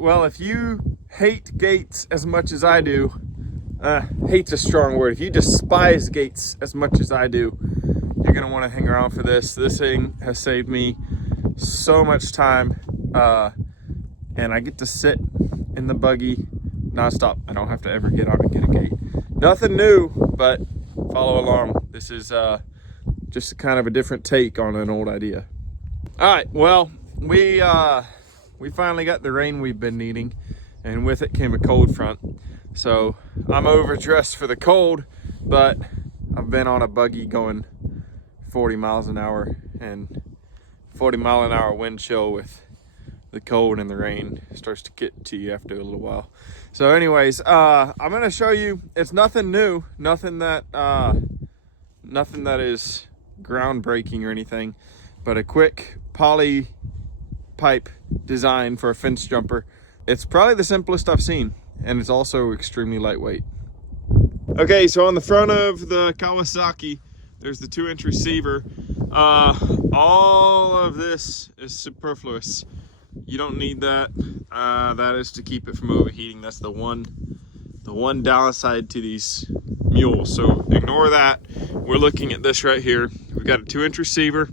Well, if you hate gates as much as I do, hate's a strong word. If you despise gates as much as I do, you're gonna want to hang around for this. This thing has saved me so much time, and I get to sit in the buggy nonstop. I don't have to ever get out and get a gate. Nothing new, but follow along. This is just kind of a different take on an old idea. All right, well, we finally got the rain we've been needing, and with it came a cold front. So I'm overdressed for the cold, but I've been on a buggy going 40 miles an hour and 40-mile-an-hour wind chill with the cold and the rain starts to get to you after a little while. So anyways, I'm gonna show you, it's nothing new, nothing that is groundbreaking or anything, but a quick poly pipe design for a fence jumper. It's probably the simplest I've seen, and it's also extremely lightweight. Okay, so on the front of the Kawasaki, there's the 2-inch receiver. All of this is superfluous. You don't need that. That is to keep it from overheating. That's the one downside to these mules. So ignore that. We're looking at this right here. We've got a 2-inch receiver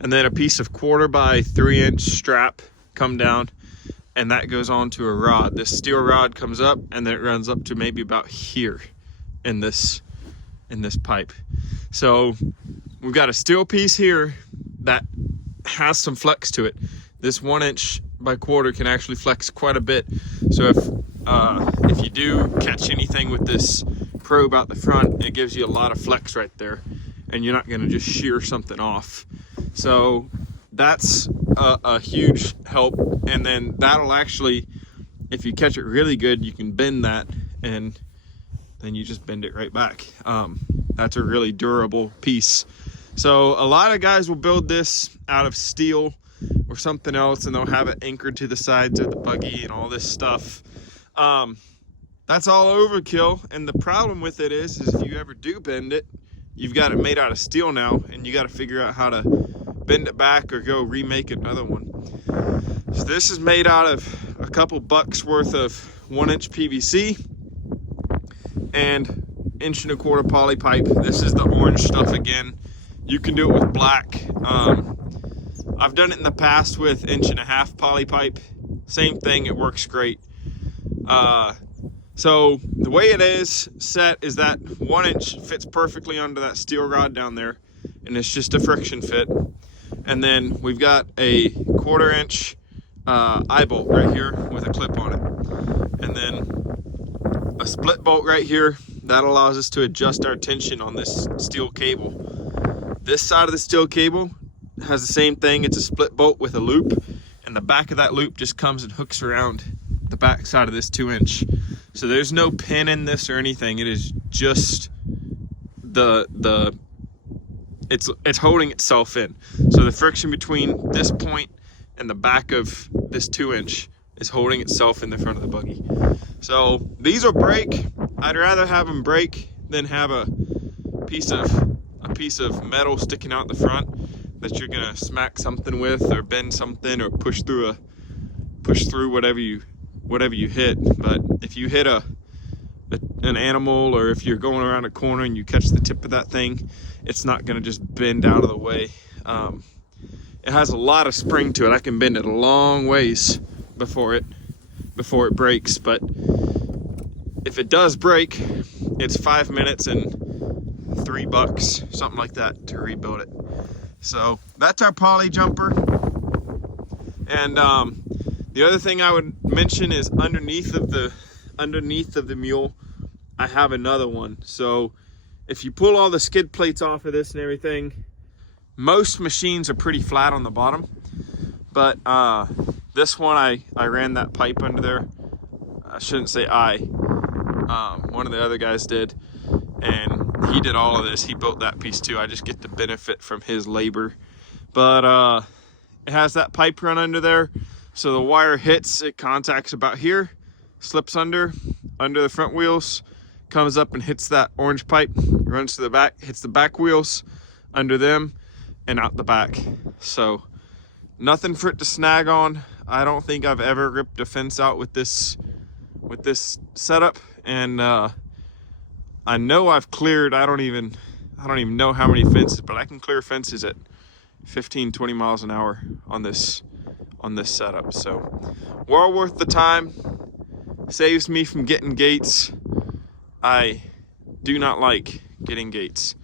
and then a piece of 1/4 by 3-inch strap come down, and that goes onto a rod. This steel rod comes up and then it runs up to maybe about here in this pipe. So we've got a steel piece here that has some flex to it. This 1-inch by 1/4 can actually flex quite a bit. So if you do catch anything with this probe out the front, it gives you a lot of flex right there, and you're not gonna just shear something off. So that's a huge help. And then that'll actually, if you catch it really good, you can bend that and then you just bend it right back. That's a really durable piece. So a lot of guys will build this out of steel or something else, and they'll have it anchored to the sides of the buggy and all this stuff. That's all overkill, and the problem with it is if you ever do bend it, you've got it made out of steel now, and you got to figure out how to bend it back or go remake another one. So this is made out of a couple bucks worth of 1-inch PVC and 1.25-inch poly pipe. This is the orange stuff again. You can do it with black. I've done it in the past with 1.5-inch poly pipe. Same thing, it works great. So the way it is set is that 1-inch fits perfectly under that steel rod down there, and it's just a friction fit. And then we've got a 1/4-inch eye bolt right here with a clip on it, and then a split bolt right here that allows us to adjust our tension on this steel cable. This side of the steel cable has the same thing. It's a split bolt with a loop, and the back of that loop just comes and hooks around the back side of this 2-inch. So there's no pin in this or anything. It is just it's holding itself in. So the friction between this point and the back of this 2-inch is holding itself in the front of the buggy. So these will break. I'd rather have them break than have a piece of metal sticking out the front that you're gonna smack something with or bend something or push through whatever you hit. But if you hit an animal, or if you're going around a corner and you catch the tip of that thing, it's not gonna just bend out of the way. It has a lot of spring to it. I can bend it a long ways before it breaks. But if it does break, it's 5 minutes and $3, something like that, to rebuild it. So that's our poly jumper. And the other thing I would mention is underneath of the mule, I have another one. So if you pull all the skid plates off of this and everything, most machines are pretty flat on the bottom, but this one I ran that pipe under there. I shouldn't say one of the other guys did, and he did all of this. He built that piece too. I just get the benefit from his labor. But it has that pipe run under there, so the wire hits, it contacts about here, slips under the front wheels, comes up and hits that orange pipe, runs to the back, hits the back wheels, under them, and out the back. So nothing for it to snag on. I don't think I've ever ripped a fence out with this setup, and I know I've cleared, I don't even know how many fences, but I can clear fences at 15-20 miles an hour on this setup. So well worth the time. Saves me from getting gates. I do not like getting gates.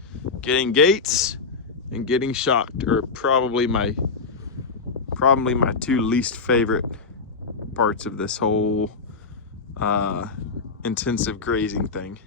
Getting gates and getting shocked are probably my two least favorite parts of this whole intensive grazing thing.